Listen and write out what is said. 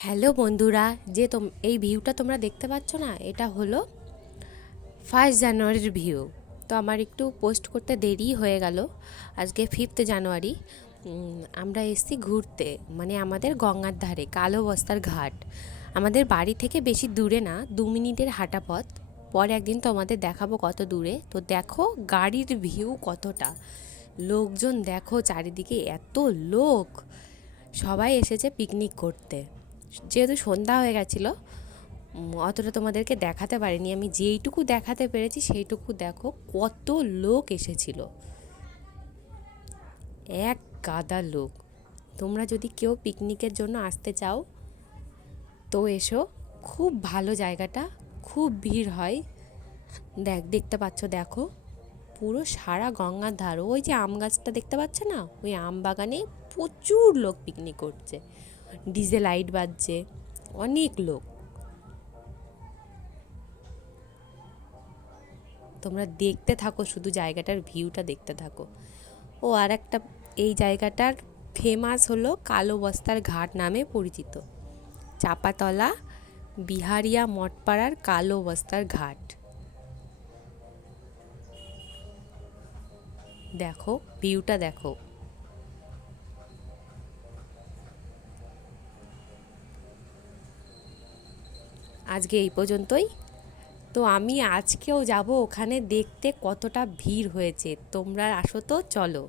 Hello বন্ধুরা, এই ভিউটা তোমরা দেখতে পাচ্ছ না, এটা হলো 1 জানুয়ারির ভিউ। তো আমার একটু পোস্ট করতে দেরি হয়ে গেল। আজকে 5 জানুয়ারি। আমরা এসেছি ঘুরতে, মানে আমাদের গঙ্গার ধারে কালো বস্তার ঘাট। আমাদের বাড়ি থেকে বেশি দূরে না, 2 মিনিটের হাঁটা পথ। পরে একদিন তোমাদের দেখাবো কত দূরে। তো দেখো গাড়ির ভিউ কতটা, লোকজন দেখো চারিদিকে, এত লোক। সবাই এসেছে পিকনিক করতে। যেহেতু সন্ধ্যা হয়ে গেছিলো, অতটা তোমাদেরকে দেখাতে পারিনি। আমি যেইটুকু দেখাতে পেরেছি সেইটুকু দেখো, কত লোক এসেছিল, এক গাদা লোক। তোমরা যদি কেউ পিকনিকের জন্য আসতে চাও তো এসো, খুব ভালো জায়গাটা, খুব ভিড় হয়। দেখতে পাচ্ছ, দেখো পুরো সারা গঙ্গার ধার। ওই যে আম গাছটা দেখতে পাচ্ছ না, ওই আম বাগানে প্রচুর লোক পিকনিক করছে, ডিজে লাইট বাজছে, অনেক লোক। তোমরা দেখতে থাকো, শুধু জায়গাটার ভিউটা দেখতে থাকো। ও আর একটা, এই জায়গাটার ফেমাস হলো কালো বস্তার ঘাট নামে পরিচিত। চাপাতলা বিহারিয়া মঠপাড়ার কালো বস্তার ঘাট। দেখো ভিউটা দেখো। আজকে এই পর্যন্তই। তো আমি আজকেও যাব ওখানে দেখতে কতটা ভিড় হয়েছে। তোমরা আসো তো, চলো।